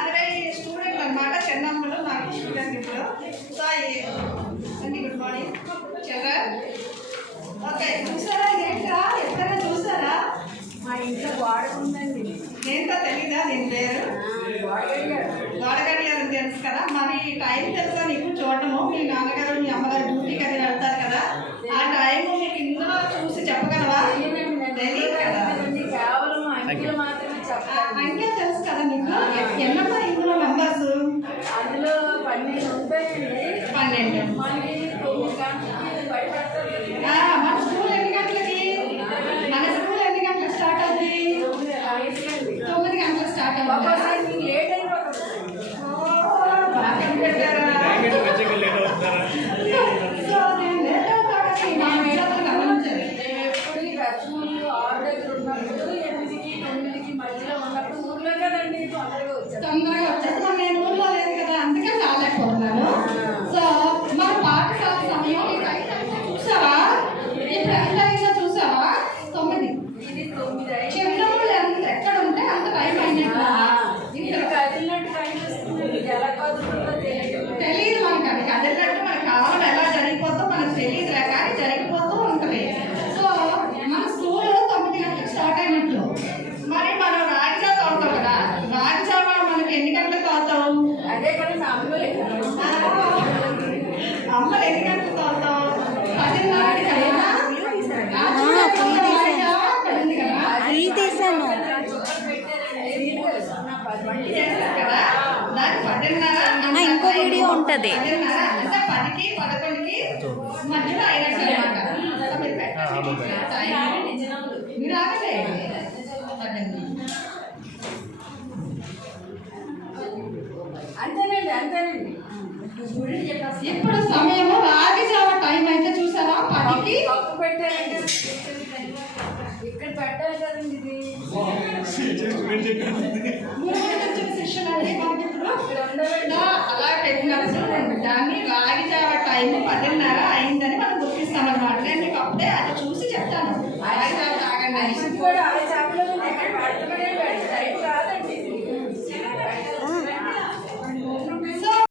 అదే స్టూడెంట్ అనమాట చెన్నమ్మలు నాకు స్టూడెంట్ ఇప్పుడు. సో అండి గుడ్ మార్నింగ్ చిల్డ్రన్. ఓకే చూసారా ఏంట్రా ఎప్పుడైనా చూసారా? మా ఇంట్లో గోడ ఉందండి. ఏంటో తెలీదా దీని పేరు? గోడగడియారు తెలుసు కదా. మరి టైం తెలుసా నీకు చూడటము? మీ నాన్నగారు మీ అమ్మగారు డ్యూటీకి అది వెళ్తారు కదా, ఆ టైం మీకు ఇందులో చూసి చెప్పగలవా? తెలియదు కదా. కేవలం అంకెలు మాత్రమే చెప్పాలి. అంకెలు తెలుసు కదా నీకు? ఎన్నమ్మా ఇందులో నంబర్స్? అందులో 12 ఉంటాయండి. 12. మనకి 9 గంటలకి బయటపడతారు. మన స్కూల్ ఎన్ని గంటలకి? మన స్కూల్ ఎన్ని గంటలకు స్టార్ట్ అవుతుంది? 9 గంటలకు స్టార్ట్ అవుతుంది. ఒక్కోసారి లేట్ అయిపోతుంది. ఎప్పుడు రచనలు 6 దగ్గర ఉన్నప్పుడు 8కి 9కి మధ్యలో ఉన్నప్పుడు ఊర్లో కదండి తొందరగా వచ్చేస్తాను. నేను ఊళ్ళో లేదు కదా, అందుకే రాలేకపోతున్నాను. సో మన పాఠశాల సమయం ఈ టైం అయితే చూసావా? ఇప్పుడు ఎంత అయిందో చూసావా? 9. ఇది 9 చిన్నప్పుడు ఎంత ఎక్కడ ఉంటే అంత టైం అయినట్టు ఇక్కడ కదిలినట్టు టైం వస్తుంది. ఎలా కదులుతుందో తెలియదు మనకు. అది కదిలినట్టు మన కాలం ఎలా జరిగిపోతుందో మనకు తెలియదులే, కానీ జరిగిపోతూ ఉంటుంది. సో మన స్కూల్ 9 గంటలకు స్టార్ట్ అయినట్లు. మరి మనం రాగిజావ తాగుతాం కదా, రాగిజావ మనకి ఎన్ని గంటలకు తాగుతాం? అదే కదా అమ్మలు ఎన్ని గంటలకు తాగుతాం? 10:30 కదా. ఇంకో వీడియో ఉంటుంది. అంటే 10కి 11కి మధ్యలో అయినట్టు మీరు ఆగలే. అంతేనండి. ఇప్పుడు సమయము రాగిజావ టైం అయితే చూసారా? 10కి పెట్టారండి. ఇక్కడ పెట్టాలి కదండి. ఇది శిష్యులు అంటే మనకి ఇప్పుడు అలా పెట్టినట్టు దాన్ని రాగిజావ టైం 10:30 అయిందని మనం గుర్తిస్తాం అనమాట. నేను మీకు అప్పుడే అది చూసి చెప్తాను రాగిజావ తాగండి. కూడా అలా చెప్పలేదు.